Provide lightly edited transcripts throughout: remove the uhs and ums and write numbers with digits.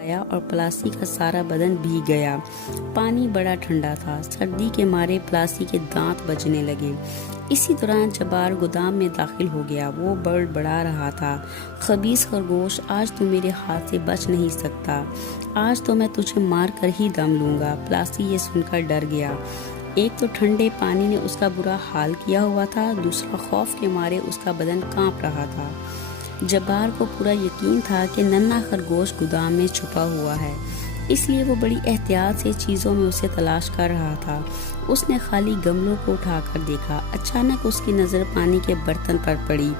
आया और प्लासी का सारा बदन भीग गया। पानी बड़ा ठंडा था। सर्दी के मारे प्लासी के दांत बजने लगे। इसी दौरान जब्बार गोदाम में दाखिल हो गया। वो बड़ा रहा था, खबीस खरगोश, आज तू मेरे हाथ से बच नहीं सकता, आज तो मैं तुझे मार कर ही दम लूंगा। प्लासी ये सुनकर डर गया। एक तो ठंडे पानी ने उसका बुरा हाल किया हुआ था, दूसरा खौफ के मारे उसका बदन कांप रहा था। जब्बार को पूरा यकीन था कि नन्हा खरगोश गोदाम में छुपा हुआ है, इसलिए वो बड़ी एहतियात से चीज़ों में उसे तलाश कर रहा था। उसने खाली गमलों को उठाकर देखा। अचानक उसकी नज़र पानी के बर्तन पर पड़ी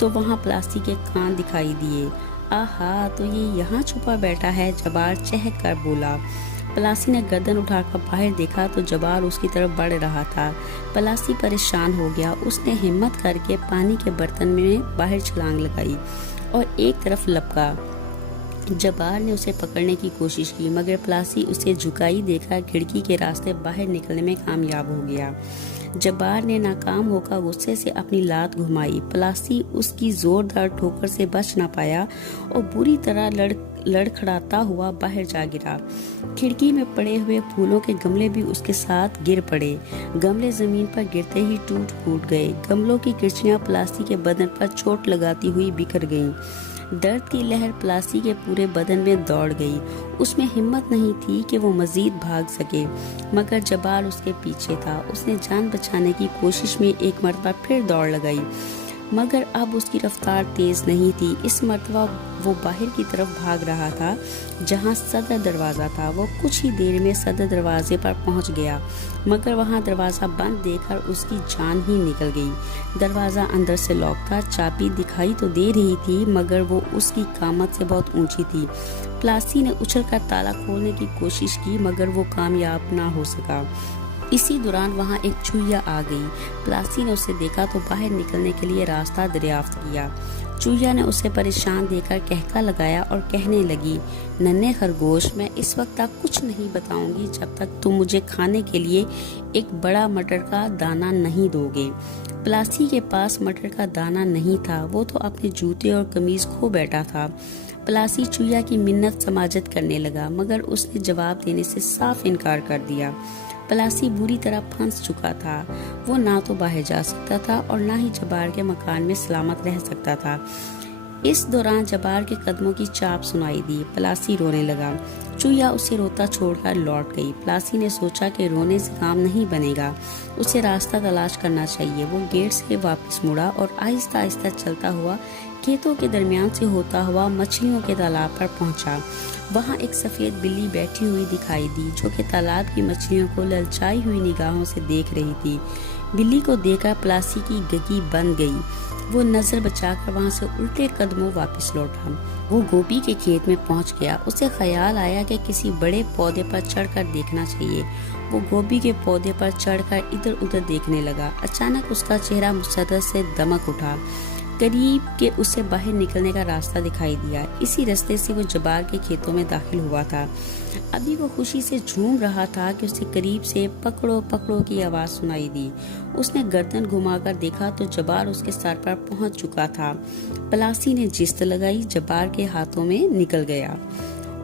तो वहाँ प्लासी के कान दिखाई दिए। आहा, तो ये यहाँ छुपा बैठा है, जब्बार चहक कर बोला। प्लासी ने गर्दन उठाकर बाहर देखा तो जब्बार उसकी तरफ बढ़ रहा था। प्लासी परेशान हो गया। उसने हिम्मत करके पानी के बर्तन में बाहर छलांग लगाई और एक तरफ लपका। जब्बार ने उसे पकड़ने की कोशिश की, मगर प्लासी उसे झुकाई देकर खिड़की के रास्ते बाहर निकलने में कामयाब हो गया। जब्बार ने नाकाम होकर गुस्से से अपनी लात घुमाई। प्लासी उसकी जोरदार ठोकर से बच न पाया और बुरी तरह लड़खड़ाता हुआ बाहर जा गिरा। खिड़की में पड़े हुए फूलों के गमले भी उसके साथ गिर पड़े। गमले जमीन पर गिरते ही टूट फूट गए। गमलों की किरचियां प्लासी के बदन पर चोट लगाती हुई बिखर गईं। दर्द की लहर प्लासी के पूरे बदन में दौड़ गई। उसमें हिम्मत नहीं थी कि वो मजीद भाग सके, मगर जब्बार उसके पीछे था। उसने जान बचाने की कोशिश में एक मरतबा फिर दौड़ लगाई, मगर अब उसकी रफ्तार तेज नहीं थी। इस मरतबा वो बाहर की तरफ भाग रहा था, जहां सदर दरवाज़ा था। वो कुछ ही देर में सदर दरवाजे पर पहुंच गया, मगर वहां दरवाज़ा बंद देखकर उसकी जान ही निकल गई। दरवाज़ा अंदर से लॉक था। चाबी दिखाई तो दे रही थी, मगर वो उसकी कामत से बहुत ऊंची थी। प्लासी ने उछलकर ताला खोलने की कोशिश की, मगर वो कामयाब ना हो सका। इसी दौरान वहां एक चूहिया आ गई। प्लासी ने उसे देखा तो बाहर निकलने के लिए रास्ता दरियाफ्त किया। चूहिया ने उसे परेशान देखकर कहका लगाया और कहने लगी, नन्हे खरगोश, मैं इस वक्त तक कुछ नहीं बताऊंगी जब तक तुम मुझे खाने के लिए एक बड़ा मटर का दाना नहीं दोगे। प्लासी के पास मटर का दाना नहीं था। वो तो अपने जूते और कमीज खो बैठा था। प्लासी चूहिया की मिन्नत समाजत करने लगा, मगर उसने जवाब देने से साफ इनकार कर दिया। प्लासी बुरी तरह फंस चुका था। वो ना तो बाहर जा सकता था और ना ही जब्बार के मकान में सलामत रह सकता था। इस दौरान जब्बार के कदमों की चाप सुनाई दी। प्लासी रोने लगा। चूहिया उसे रोता छोड़कर लौट गई। प्लासी ने सोचा कि रोने से काम नहीं बनेगा, उसे रास्ता तलाश करना चाहिए। वो गेट से वापस मुड़ा और आहिस्ता आहिस्ता चलता हुआ खेतों के दरमियान से होता हुआ मछलियों के तालाब पर पहुंचा। वहां एक सफेद बिल्ली बैठी हुई दिखाई दी, जो कि तालाब की मछलियों को ललचाई हुई निगाहों से देख रही थी। बिल्ली को देखकर प्लासी की गगी बन गई। वो नजर बचाकर वहां से उल्टे कदमों वापस लौटा। वो गोभी के खेत में पहुंच गया। उसे ख्याल आया कि किसी बड़े पौधे पर चढ़कर देखना चाहिए। वो गोभी के पौधे पर चढ़कर इधर उधर देखने लगा। अचानक उसका चेहरा मुसद्दत से दमक उठा। करीब के उसे बाहर निकलने का रास्ता दिखाई दिया। इसी रास्ते से वो जब्बार के खेतों में दाखिल हुआ था। अभी वो खुशी से झूम रहा था कि उसे करीब से पकड़ो पकड़ो की आवाज सुनाई दी। उसने गर्दन घुमाकर देखा तो जब्बार उसके सर पर पहुंच चुका था। प्लासी ने जिस्त लगाई, जब्बार के हाथों में निकल गया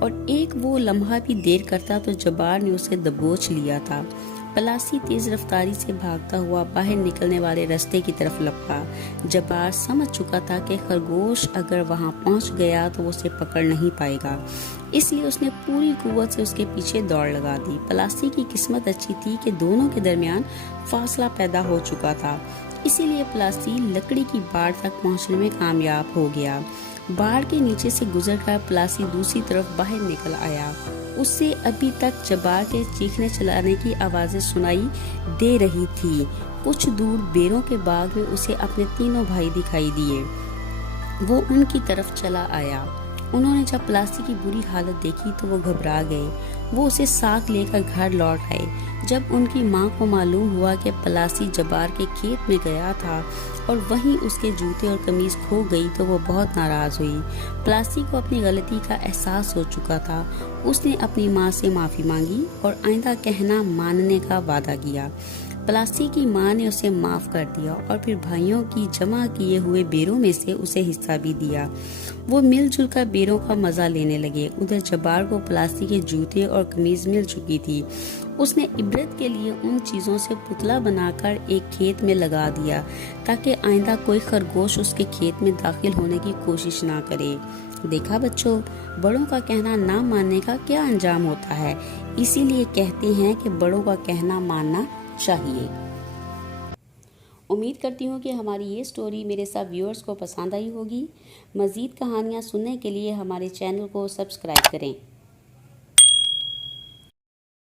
और एक वो लम्हा भी देर करता तो जब्बार ने उसे दबोच लिया था। प्लासी तेज रफ्तारी से भागता हुआ बाहर निकलने वाले रास्ते की तरफ लपका। जब्बार समझ चुका था कि खरगोश अगर वहां पहुंच गया तो वो उसे पकड़ नहीं पाएगा, इसलिए उसने पूरी कुव्वत से उसके पीछे दौड़ लगा दी। प्लासी की किस्मत अच्छी थी कि दोनों के दरमियान फासला पैदा हो चुका था, इसीलिए प्लासी लकड़ी की बाड़ तक पहुंचने में कामयाब हो गया। बाड़ के नीचे से गुजरकर प्लासी दूसरी तरफ बाहर निकल आया। उससे अभी तक जब्बार के चीखने चलाने की आवाजें सुनाई दे रही थी। कुछ दूर बेरों के बाग में उसे अपने तीनों भाई दिखाई दिए। वो उनकी तरफ चला आया। उन्होंने जब प्लासी की बुरी हालत देखी तो वो घबरा गए। वो उसे साथ लेकर घर लौट आए। जब उनकी माँ को मालूम हुआ कि प्लासी जब्बार के खेत में गया था और वहीं उसके जूते और कमीज खो गई तो वो बहुत नाराज हुई। प्लासी को अपनी गलती का एहसास हो चुका था। उसने अपनी माँ से माफी मांगी और आइंदा कहना मानने का वादा किया। प्लासी की माँ ने उसे माफ कर दिया और फिर भाइयों की जमा किए हुए बेरों में से उसे हिस्सा भी दिया। وہ مل جل کر بیروں کا مزہ لینے لگے۔ ادھر جبار کو پلاسٹک کے جوتے اور قمیض مل چکی تھی۔ اس نے عبرت کے لیے ان چیزوں سے پتلا بنا کر ایک کھیت میں لگا دیا تاکہ آئندہ کوئی خرگوش اس کے کھیت میں داخل ہونے کی کوشش نہ کرے۔ دیکھا بچوں، بڑوں کا کہنا نہ ماننے کا کیا انجام ہوتا ہے، اسی لیے کہتے ہیں کہ بڑوں کا کہنا ماننا چاہیے۔ امید کرتی ہوں کہ ہماری یہ سٹوری میرے سب ویورز کو پسند آئی ہوگی۔ مزید کہانیاں سننے کے لیے ہمارے چینل کو سبسکرائب کریں۔